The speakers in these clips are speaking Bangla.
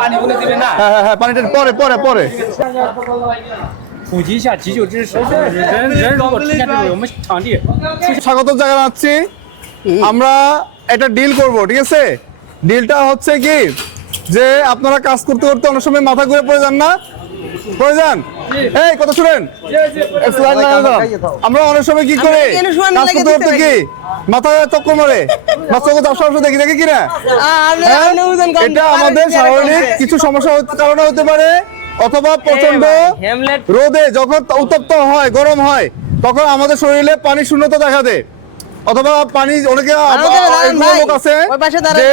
পানি বলে দিবে না হ্যাঁ হ্যাঁ হ্যাঁ পানিটা পরে পরে পরে 普及一下急救知识，人人如果出现这种我们场地 স্বাগত জানাচ্ছি আমরা একটা ডিল করব ঠিক আছে ডিলটা হচ্ছে কি যে আপনারা কাজ করতে করতে অনেক সময় মাথা ঘুরে পড়ে যান না পড়ে যান এই কথা শুনেন। আমরা অনেক সময় কি করে? কি মাথায় চক্কর মারে বা চাপসা অবস্থা দেখি দেখি কিনা হ্যাঁ? এটা আমাদের শারীরিক কিছু সমস্যা কারণে হতে পারে। অথবা প্রচণ্ড রোদে যখন উত্তপ্ত হয় গরম হয় তখন আমাদের শরীরে পানি শূন্যতা দেখা দেয়। অথবা পানি অনেকে লোক আছে। যে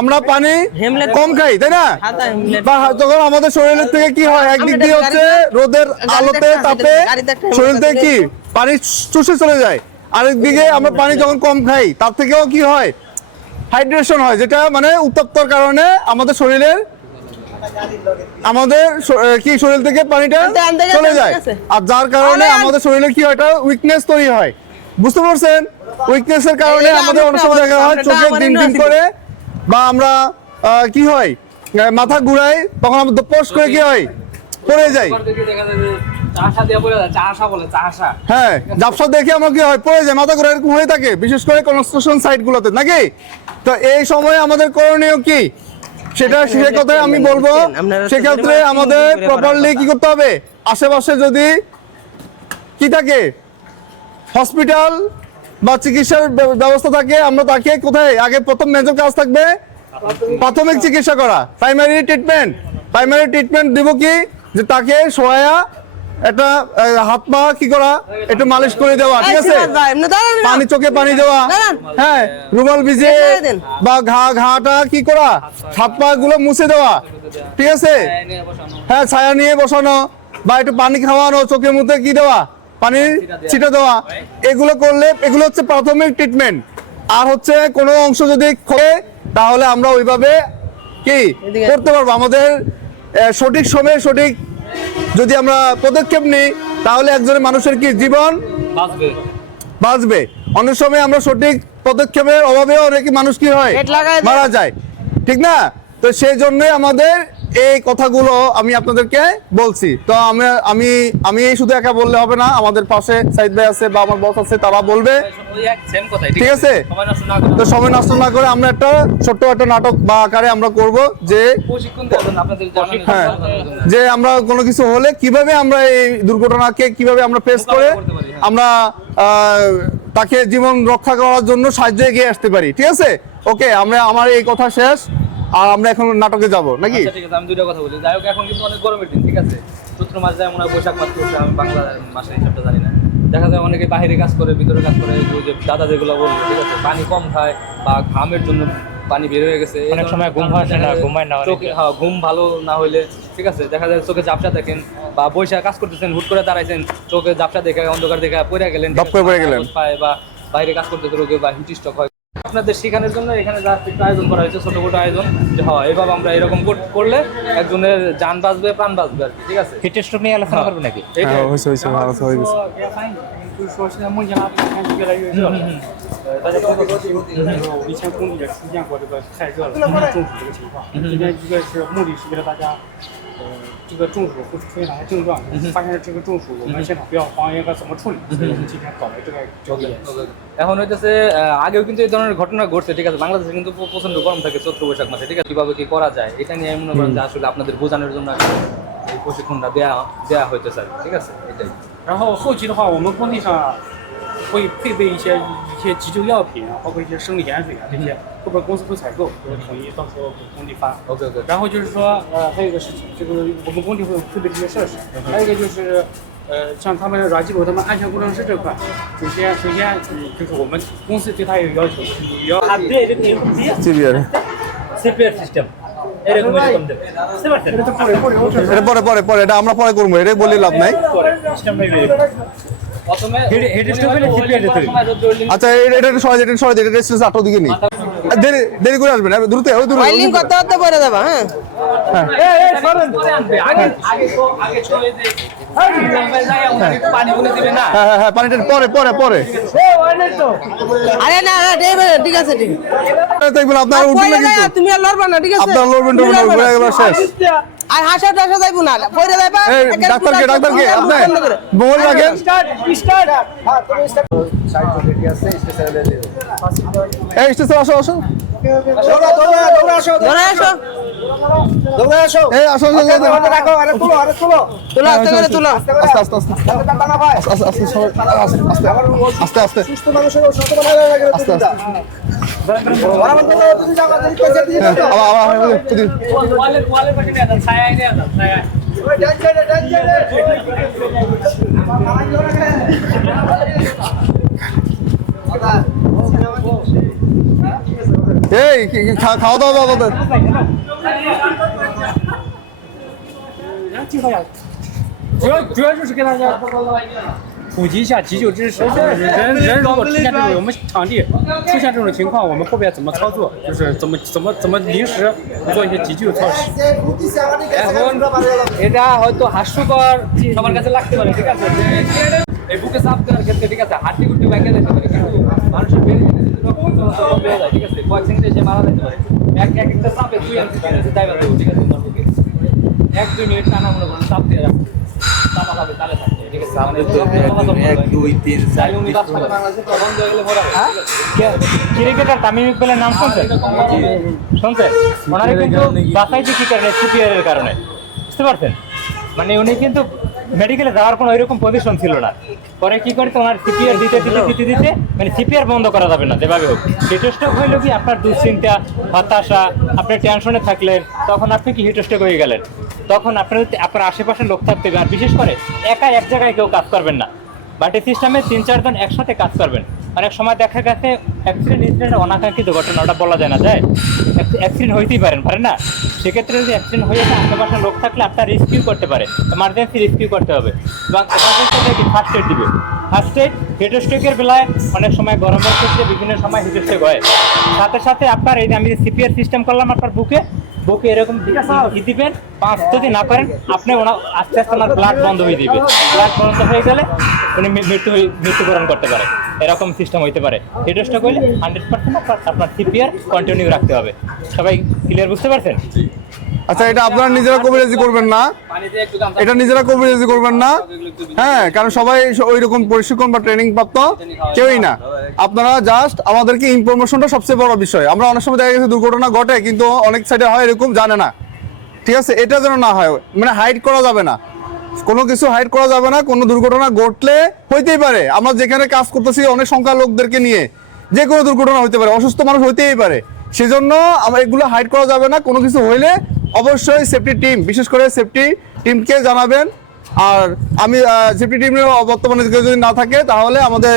আমরা পানি কম খাই তাই না? তখন আমাদের শরীরের থেকে কি হয়? একদিক দিয়ে হচ্ছে রোদের আলোতে তাপে শরীর থেকে কি? পানি চুষে চলে যায়। আরেক দিকে আমরা পানি যখন কম খাই তার থেকেও কি হয়? হাইড্রেশন হয় যেটা মানে উত্তপ্তর কারণে আমাদের শরীরের আমাদের কি শরীর থেকে পানিটা চলে যায়। আর যার কারণে আমাদের শরীরে কি হয়? এটা উইকনেস তৈরি হয়। বুঝতে পারছেন? উইকনেস এর কারণে আমাদের অনেক সময় দেখা হয় চোখে দিন দিন করে। বা আমরা আহ, কি হয়? মাথা ঘুরাই তখন আমরা দপস করে কি হয়? পড়ে যাই। দেখা যাবে চাষা দিয়ে বলে চাষা বলে চাষা। হ্যাঁ জাপসা দেখে আমার কি হয়? পড়ে যায় মাথা ঘুরে এরকম হয়ে থাকে বিশেষ করে কনস্ট্রাকশন সাইট গুলোতে নাকি? তো এই সময় আমাদের করণীয় কি? সেটা সে কথাই আমি বলব। সেক্ষেত্রে আমাদের প্রপারলি কি করতে হবে? আশেপাশে যদি কি থাকে? হসপিটাল বা চিকিৎসার ব্যবস্থা থাকে আমরা তাকে কোথায়? আগে প্রথম মেজর কাজ থাকবে? প্রাথমিক চিকিৎসা করা। প্রাইমারি ট্রিটমেন্ট প্রাইমারি ট্রিটমেন্ট দিব কি? যে তাকে সোয়া একটা হাত পা কি করা? একটু মালিশ করে দেওয়া ঠিক আছে? পানি চোখে পানি দেওয়া। হ্যাঁ রুমাল ভিজে বা ঘা ঘাটা কি করা? হাত পা গুলো মুছে দেওয়া ঠিক আছে? হ্যাঁ ছায়া নিয়ে বসানো বা একটু পানি খাওয়ানো চোখে মুখে কি দেওয়া? পানির ছিটা দেওয়া। এগুলো করলে এগুলো হচ্ছে প্রাথমিক ট্রিটমেন্ট আর হচ্ছে কোনো অংশ যদি খোলে তাহলে আমরা ওইভাবে কি করতে পারব। আমাদের সঠিক সময়ে সঠিক যদি আমরা পদক্ষেপ নিই তাহলে একজনের মানুষের কি জীবন বাঁচবে। বাঁচবে। অনেক সময় আমরা সঠিক পদক্ষেপের অভাবে অনেক মানুষ কি হয়। মারা যায়। ঠিক না? তো সেই জন্যই আমাদের এই কথাগুলো আমি আপনাদেরকে বলছি তো আমি আমি আমি শুধু একা বললে হবে না, আমাদের পাশে সাইদ ভাই আছে বা আমার বস আছে, তারা বলবে ঠিক আছে? তো সময় নষ্ট না করে আমরা একটা ছোট্ট একটা নাটক বা আকারে আমরা করব যে হ্যাঁ যে আমরা কোনো কিছু হলে কীভাবে আমরা এই দুর্ঘটনাকে কীভাবে আমরা ফেস করে। আমরা তাকে জীবন রক্ষা করার জন্য সাহায্য এগিয়ে আসতে পারি ঠিক আছে ওকে আমরা, আমার এই কথা শেষ আর আমরা এখন নাটকে যাব নাকি? আচ্ছা ঠিক আছে আমি দুইটা কথা বলি। যাই হোক এখন কিন্তু অনেক গরমের দিন ঠিক আছে? চৈত্র মাস যায় মনে হয় বৈশাখ মাস চলছে আমি বাংলা মাসের হিসাবটা জানি না। দেখা যায় অনেকে বাইরে কাজ করে ভিতরে কাজ করে যে দাদা যেগুলো বলল ঠিক আছে? পানি কম খায় বা ঘামের জন্য পানি বের হয়ে গেছে অনেক সময় ঘুম আসে না, ঘুমায় না চোখে হ্যাঁ ঘুম ভালো না হইলে ঠিক আছে? দেখা যায় চোখে ঝাপসা দেখেন বা বৈশাখ কাজ করতেছেন হুট করে দাঁড়াইছেন চোখে ঝাপসা দেখে অন্ধকার দেখে পড়ে গেলেন পড়ে গেলেন। পায় বা বাইরে কাজ করতে রোগে বা হিট স্ট্রোক হয়। আপনাদের শেখানোর জন্য এখানে যা একটু আয়োজন করা হয়েছে ছোট ছোট আয়োজন যে হয় এভাবে আমরা এরকম কর- করলে একজনের যান বাঁচবে প্রাণ বাঁচবে আর কি ঠিক আছে হিট স্ট্রোক নিয়ে আলোচনা করবে নাকি এইটাই। হ্যাঁ হয়েছে হয়েছে ভালো হয়ে গেছে 也反映，就是说现在孟加拉这个天气越来越热了，呃，大家都知道，我以前工地也出现过这个太热了中暑这个情况。今天一个是目的是为了大家， 呃，这个中暑会出现哪些症状，发现这个中暑，我们现场不要慌，应该怎么处理，所以我们今天搞了这个交流演习。 এখন হইতেছে আহ, আগেও কিন্তু এই ধরনের ঘটনা ঘটছে ঠিক আছে বাংলাদেশে কিন্তু প্র- প্রচন্ড গরম থাকে চৈত্র বৈশাখ মাসে ঠিক আছে কিভাবে কি করা যায় এটা নিয়ে আমি মনে করেন যে আসলে আপনাদের বোঝানোর জন্য একটা এই প্রশিক্ষণটা দেওয়া দেওয়া হইতে স্যার ঠিক আছে এটাই 然后后期的话，我们工地上会配备一些一些急救药品啊，包括一些生理盐水啊这些， 后边公司会采购，我统一到时候给工地发。 okay okay 然后就是说，呃，还有一个事情，这个我们工地会有配备这些设施，还有一个就是，呃，像他们软基础，他们安全工程师这块，首先首先嗯，就是我们公司对他有要求，也要 severe CPR system এরকম এরকম দেবে এটা পরে পরে পরে এটা আমরা পরে করবো এটা বলে লাভ নাই প্রথমে হেড- হেড স্ট্রোক হলে CPR দিতে হবে। সময় রোদ উঠলে আচ্ছা এটা এটা সরাই এটা সরাই এটা রেস্টেন্স আটটার দিকে নেই দেরি দেরি করে আসবেন দ্রুত ওই দ্রুত ওয়েল্ডিং করতে করতে হ্যাঁ বলে দিবে না হ্যাঁ হ্যাঁ। হ্যাঁ পানিটা পরে পরে পরে। আরে না ঠিক আছে, ঠিক আপনার আর উঠবেন না ঠিক আছে? আপনার লড়বেন শেষ। আর হাসা টাসা যাইবো না। পরে যাইবা পুরা ডাক্তারকে পুরা আপনি। মোবাইল রাখেন। এই স্টেশন আসো আসো ধরে আসো এই আসো আসো, আসো, দৌড়া দৌড়া দৌড়া আসো। দৌড়া আস্তে আস্তে আস্তে আস্তে আস্তে আস্তে সবাই আস্তে আস্তে আস্তে আস্তে আস্তে খাওয়া দাওয়া দাওয়া দাওয়া। 主要主要就是给大家普及一下急救知识。人人如果出现这种我们场地出现这种情况，我们后边怎么操作？就是怎么怎么怎么临时做一些急救措施。 এখন এটা হয়তো হাস্যকর সবার কাছে লাগতে পারে ঠিক আছে যে এই বুকে চাপ দেওয়ার ক্ষেত্রে ঠিক আছে হাড্ডি গুড্ডি ভেঙে যেতে পারে কিন্তু মানুষের বেরিয়ে যদি রক্ত চলাচল বন্ধ হয়ে যায় ঠিক আছে কয়েক সেকেন্ডে সে মারা যেতে পারে এক এক একটা চাপে দুই আনতে পারে যাইবা দেবো ঠিক আছে তোমার বুকে এক দুই মিনিট টানা মনে করুন চাপ দিয়ে রাখবে চাপা খাবে তালে থাকবে ঠিক আছে? এক দুই তিন চার উনি রাস্তাটা বাংলাদেশে বন্ধ হয়ে গেলে মরা যাবে ঠিক আছে? ক্রিকেটার? তামিম ইকবালের নাম শুনছেন শুনছেন ওনারা কিন্তু বাসাইতে কি কারণে সিপিআর এর কারণে। বুঝতে পারছেন? মানে উনি কিন্তু মেডিকেলে যাওয়ার কোনো ওইরকম পজিশন ছিল না। পরে কি করতে ওনার সিপিআর দিতে দিতে দিতে দিতে মানে সিপিআর বন্ধ করা যাবে না যেভাবে হোক। হিটোস্ট্রোক হইল কি আপনার দুশ্চিন্তা হতাশা আপনি টেনশনে থাকলেন তখন আপনি কি হিটোস্ট্রোক হয়ে গেলেন? তখন আপনার আপনার আশেপাশে লোক থাকতে হবে। আর বিশেষ করে একা এক জায়গায় কেউ কাজ করবেন না। বাটি সিস্টেমে তিন চারজন একসাথে কাজ করবেন। অনেক সময় দেখা গেছে অ্যাক্সিডেন্ট ইনসিডেন্ট অনাকাঙ্ক্ষিত ঘটনা, ওটা বলা যায় না, যায়? অ্যাক্সিডেন্ট হইতেই পারেন পারেন না? সেক্ষেত্রে যদি অ্যাক্সিডেন্ট হয়ে যায় আশেপাশে লোক থাকলে আপনার রেস্কিউ করতে পারে। এমার্জেন্সি রেস্কিউ করতে হবে। এবং এমার্জেন্সি ফার্স্ট এড দিবে। ফার্স্ট এড হিটোস্ট্রোকের বেলায় অনেক সময় গরমের ক্ষেত্রে বিভিন্ন সময় হিটোস্ট্রোক হয়। সাথে সাথে আপনার এই যে আমি সিপিআর সিস্টেম করলাম আপনার বুকে বুকে এরকম দিবেন? পাঁচ যদি না করেন আপনি ওনার আস্তে আস্তে ওনার ব্লাড বন্ধ হয়ে দিবে। ব্লাড বন্ধ হয়ে গেলে উনি মৃত্যু মৃত্যুবরণ করতে পারে। এরকম সিস্টেম হইতে পারে। হিটোস্টক করলে হান্ড্রেড পার্সেন্ট আপনার সিপিআর কন্টিনিউ রাখতে হবে। সবাই ক্লিয়ার বুঝতে পারছেন? আচ্ছা এটা আপনারা নিজেরা কবিরাজি করবেন না। এটা নিজেরা কবিরাজি করবেন না। হ্যাঁ কারণ সবাই ওই রকম প্রশিক্ষণ বা ট্রেনিং প্রাপ্ত কেউই না। আপনারা জাস্ট আমাদেরকে ইনফরমেশনটা সবচেয়ে বড় বিষয়। আমরা অনেক সময় দেখা গেছে দুর্ঘটনা ঘটে, কিন্তু অনেক সাইডে হয় এরকম, জানে না। ঠিক আছে? এটা যেন না হয় মানে হাইড করা যাবে না। কোনো কিছু হাইড করা যাবে না, কোনো দুর্ঘটনা ঘটলে হইতেই পারে। আমরা যেখানে কাজ করতেছি, অনেক সংখ্যা লোকদেরকে নিয়ে যে কোনো দুর্ঘটনা হইতে পারে। অসুস্থ মানুষ হইতেই পারে। সেজন্য আমরা এগুলো হাইড করা যাবে না। কোনো কিছু হইলে অবশ্যই সেফটি টিম বিশেষ করে সেফটি টিমকে জানাবেন। আর আমি সেফটি টিমের বর্তমানে যদি না থাকে, তাহলে আমাদের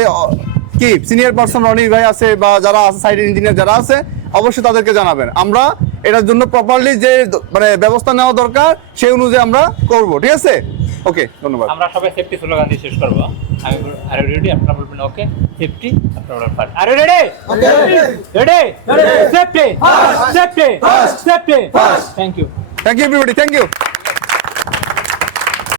কি সিনিয়র পার্সন রনি ভাই আছে বা যারা আছে সাইড ইঞ্জিনিয়ার যারা আছে, অবশ্যই তাদেরকে জানাবেন। আমরা এটার জন্য প্রপারলি যে মানে ব্যবস্থা নেওয়া দরকার, সেই অনুযায়ী আমরা করব, ঠিক আছে? ওকে ধন্যবাদ। আমরা সবাই সেফটি স্লোগান দিয়ে শেষ করব। আমি আর রেডি আপনারা বলবেন ওকে সেফটি আপনারা বলবেন first R ready ready safety safety safety thank you thank you everybody thank you